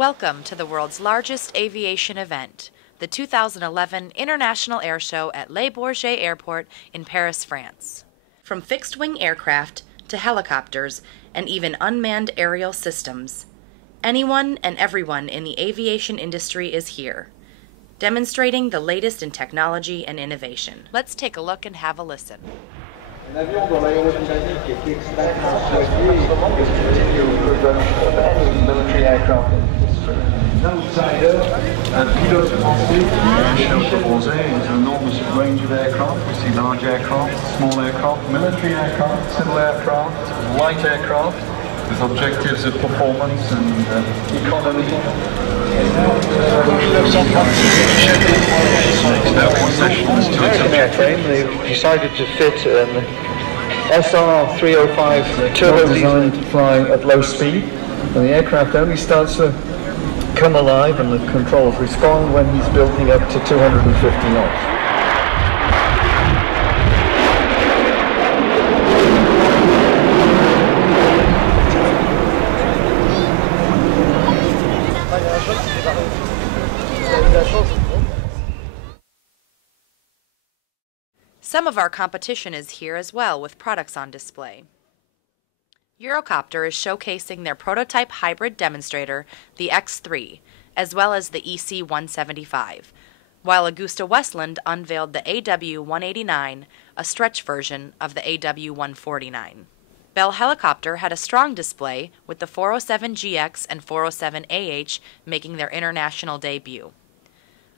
Welcome to the world's largest aviation event, the 2011 International Air Show at Le Bourget Airport in Paris, France. From fixed-wing aircraft to helicopters and even unmanned aerial systems, anyone and everyone in the aviation industry is here, demonstrating the latest in technology and innovation. Let's take a look and have a listen. Un avion dont l'aérodynamique est extrêmement soignée is continued production of any military aircraft in history. An outsider, un pilote français. The air show at Bourget is an enormous range of aircraft. We see large aircraft, small aircraft, military aircraft, civil aircraft, light aircraft, with objectives of performance and economy. American airframe, they've decided to fit an SR-305 turbo designed to fly at low speed, and the aircraft only starts to come alive and the controls respond when he's building up to 250 knots. Some of our competition is here as well with products on display. Eurocopter is showcasing their prototype hybrid demonstrator, the X3, as well as the EC-175, while AgustaWestland unveiled the AW-189, a stretch version of the AW-149. Bell Helicopter had a strong display with the 407GX and 407AH making their international debut.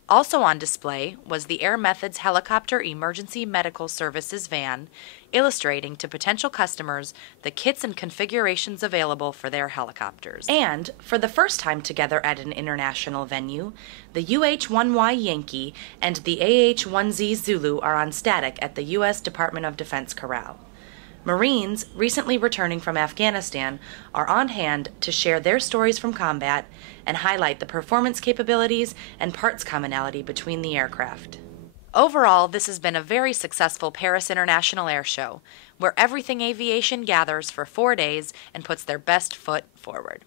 Also on display was the Air Methods Helicopter Emergency Medical Services van, illustrating to potential customers the kits and configurations available for their helicopters. And, for the first time together at an international venue, the UH-1Y Yankee and the AH-1Z Zulu are on static at the U.S. Department of Defense Corral. Marines, recently returning from Afghanistan, are on hand to share their stories from combat and highlight the performance capabilities and parts commonality between the aircraft. Overall, this has been a very successful Paris International Air Show, where everything aviation gathers for 4 days and puts their best foot forward.